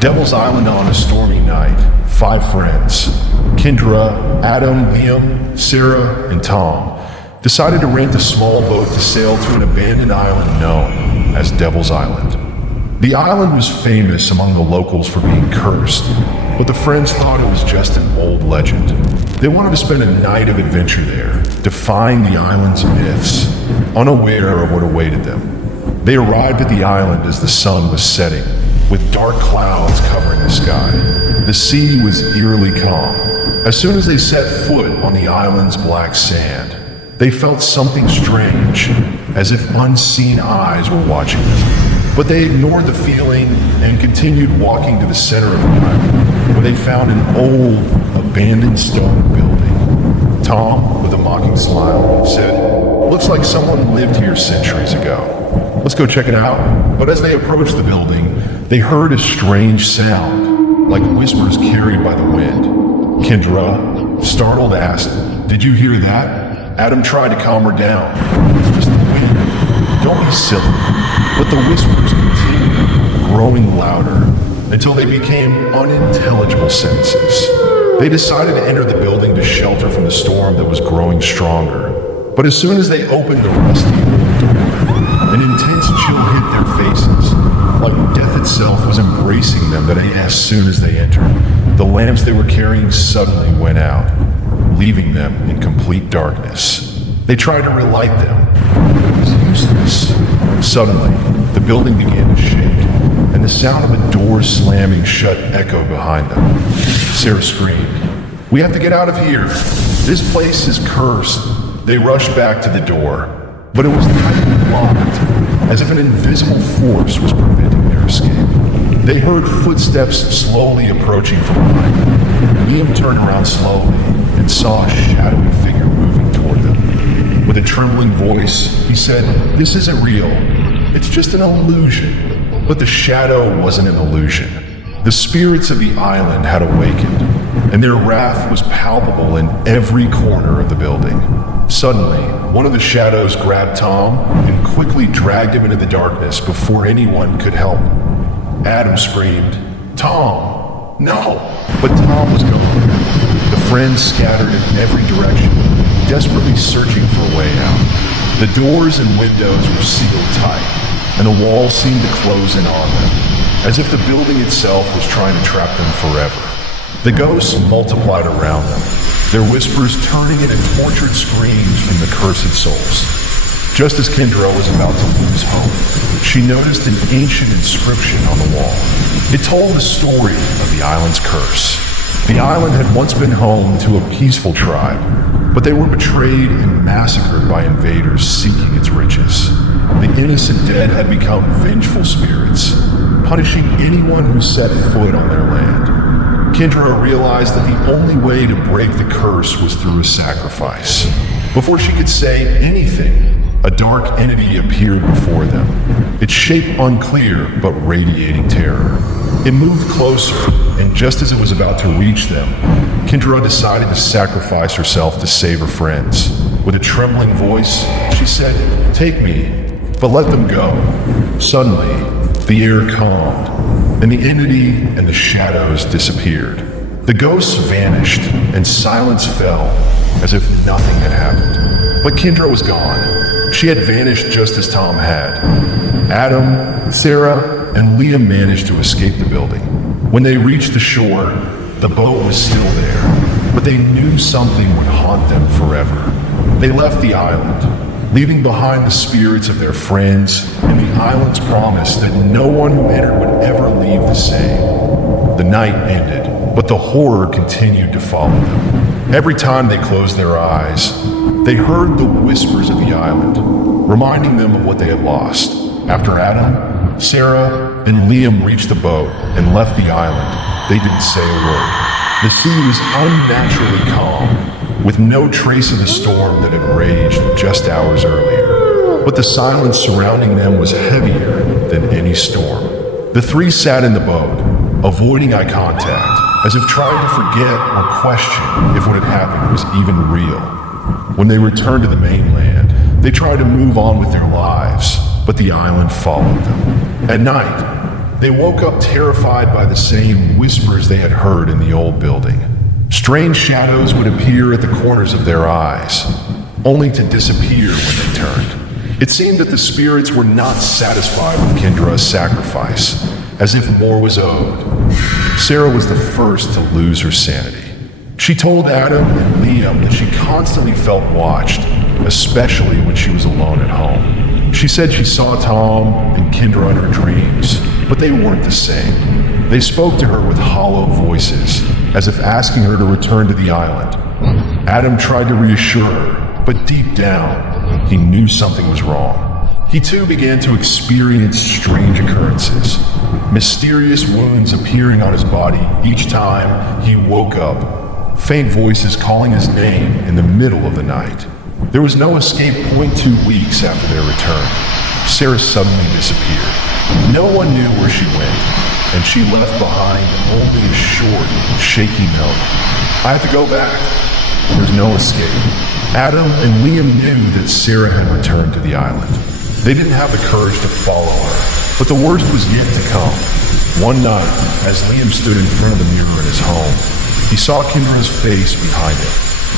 Devil's Island on a stormy night. 5 friends, Kendra, Adam, Liam, Sarah, and Tom, decided to rent a small boat to sail to an abandoned island known as Devil's Island. The island was famous among the locals for being cursed, but the friends thought it was just an old legend. They wanted to spend a night of adventure there, defying the island's myths, unaware of what awaited them. They arrived at the island as the sun was setting, with dark clouds covering the sky. The sea was eerily calm. As soon as they set foot on the island's black sand, they felt something strange, as if unseen eyes were watching them. But they ignored the feeling and continued walking to the center of the island, where they found an old, abandoned stone building. Tom, with a mocking smile, said, "Looks like someone lived here centuries ago. Let's go check it out." But as they approached the building, they heard a strange sound, like whispers carried by the wind. Kendra, startled, asked, "Did you hear that?" Adam tried to calm her down. "It's just the wind. Don't be silly." But the whispers continued, growing louder, until they became unintelligible sentences. They decided to enter the building to shelter from the storm that was growing stronger. But as soon as they opened the rusty old door, an intense chill hit their faces, like death itself was embracing them as soon as they entered. The lamps they were carrying suddenly went out, leaving them in complete darkness. They tried to relight them, but it was useless. Suddenly, the building began to shake, and the sound of a door slamming shut echoed behind them. Sarah screamed, "We have to get out of here! This place is cursed!" They rushed back to the door, but it was tightly locked, as if an invisible force was preventing their escape. They heard footsteps slowly approaching from behind them. Liam turned around slowly and saw a shadowy figure moving toward them. With a trembling voice, he said, "This isn't real. It's just an illusion." But the shadow wasn't an illusion. The spirits of the island had awakened, and their wrath was palpable in every corner of the building. Suddenly, one of the shadows grabbed Tom and quickly dragged him into the darkness before anyone could help. Adam screamed, "Tom, no!" But Tom was gone. The friends scattered in every direction, desperately searching for a way out. The doors and windows were sealed tight, and the walls seemed to close in on them, as if the building itself was trying to trap them forever. The ghosts multiplied around them, their whispers turning into tortured screams from the cursed souls. Just as Kendra was about to lose hope, she noticed an ancient inscription on the wall. It told the story of the island's curse. The island had once been home to a peaceful tribe, but they were betrayed and massacred by invaders seeking its riches. The innocent dead had become vengeful spirits, punishing anyone who set foot on their land. Kendra realized that the only way to break the curse was through a sacrifice. Before she could say anything, a dark entity appeared before them, its shape unclear but radiating terror. It moved closer, and just as it was about to reach them, Kendra decided to sacrifice herself to save her friends. With a trembling voice, she said, "Take me, but let them go." Suddenly, the air calmed, and the entity and the shadows disappeared. The ghosts vanished, and silence fell, as if nothing had happened. But Kendra was gone. She had vanished just as Tom had. Adam, Sarah, and Liam managed to escape the building. When they reached the shore, the boat was still there, but they knew something would haunt them forever. They left the island, leaving behind the spirits of their friends and the island's promise that no one who entered would ever leave the same. The night ended, but the horror continued to follow them. Every time they closed their eyes, they heard the whispers of the island, reminding them of what they had lost. After Adam, Sarah, and Liam reached the boat and left the island, they didn't say a word. The sea was unnaturally calm, with no trace of the storm that had raged just hours earlier. But the silence surrounding them was heavier than any storm. The three sat in the boat, avoiding eye contact, as if trying to forget or question if what had happened was even real. When they returned to the mainland, they tried to move on with their lives, but the island followed them. At night, They woke up terrified by the same whispers they had heard in the old building. Strange shadows would appear at the corners of their eyes, only to disappear when they turned. It seemed that the spirits were not satisfied with Kendra's sacrifice, as if more was owed. Sarah was the first to lose her sanity. She told Adam and Liam that she constantly felt watched, especially when she was alone at home. She said she saw Tom and Kendra in her dreams, but they weren't the same. They spoke to her with hollow voices, as if asking her to return to the island. Adam tried to reassure her, but deep down, he knew something was wrong. He too began to experience strange occurrences, mysterious wounds appearing on his body each time he woke up, faint voices calling his name in the middle of the night. There was no escape point 2 weeks after their return. Sarah suddenly disappeared. No one knew where she went, and she left behind only a short, shaky note. "I have to go back. There's no escape." Adam and Liam knew that Sarah had returned to the island. They didn't have the courage to follow her, but the worst was yet to come. One night, as Liam stood in front of the mirror in his home, he saw Kendra's face behind him.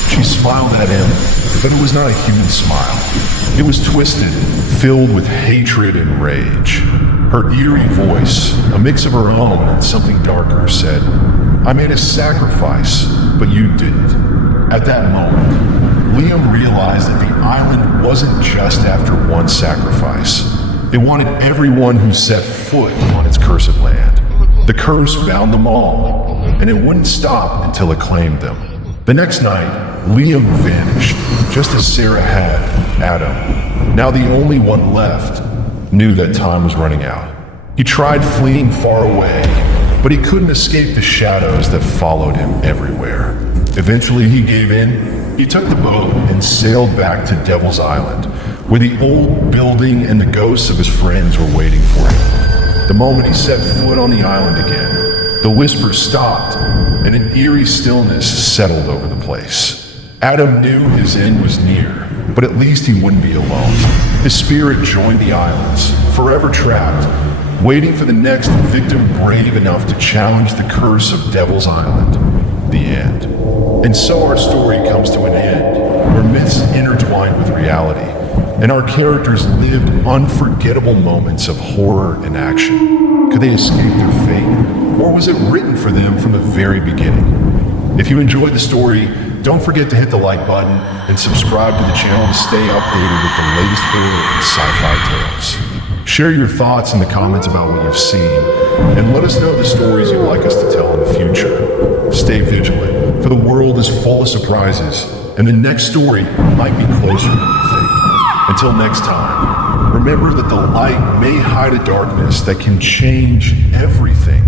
She smiled at him, but it was not a human smile. It was twisted, filled with hatred and rage. Her eerie voice, a mix of her own and something darker, said, "I made a sacrifice, but you didn't." At that moment, Liam realized that the island wasn't just after one sacrifice. It wanted everyone who set foot on its cursed land. The curse bound them all, and it wouldn't stop until it claimed them. The next night, Liam vanished, just as Sarah had Adam. Now the only one left knew that time was running out. He tried fleeing far away, but he couldn't escape the shadows that followed him everywhere. Eventually he gave in. He took the boat and sailed back to Devil's Island, where the old building and the ghosts of his friends were waiting for him. The moment he set foot on the island again, the whispers stopped, and an eerie stillness settled over the place. Adam knew his end was near, but at least he wouldn't be alone. His spirit joined the islands, forever trapped, waiting for the next victim brave enough to challenge the curse of Devil's Island. The end. And so our story comes to an end, where myths intertwined with reality, and our characters lived unforgettable moments of horror and action. Could they escape their fate, or was it written for them from the very beginning? If you enjoyed the story, don't forget to hit the like button and subscribe to the channel to stay updated with the latest horror and sci-fi tales. Share your thoughts in the comments about what you've seen, and let us know the stories you'd like us to tell in the future. Stay vigilant, for the world is full of surprises, and the next story might be closer than you think. Until next time, remember that the light may hide a darkness that can change everything.